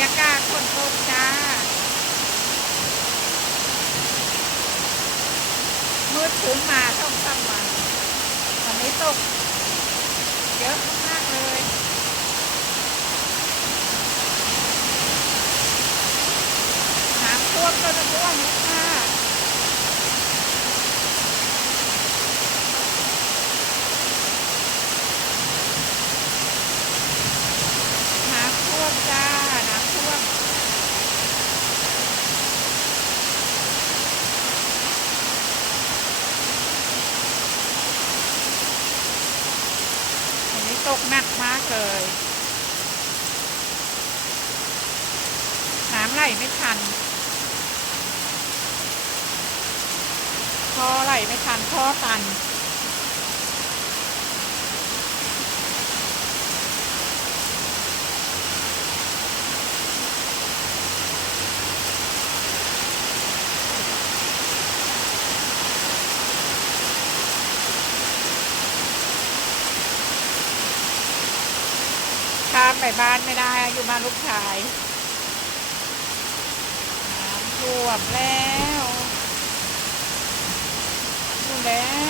ยากาศฝนตกจ้า มืดถึงมาสองสามวันวันนี้ตก เยอะมากๆเลยน้ำท่วมก็จะท่วมแล้วค่ะน้ำท่วมจ้า น้ำท่วม อันนี้ ตกหนักมากเลย น้ำไหลไม่ทันท่อไหลไม่ทันท่อตัน ข้ามไปบ้านไม่ได้ อยู่บ้านลูกชายน้ำท่วมแล้วท่วมแล้ว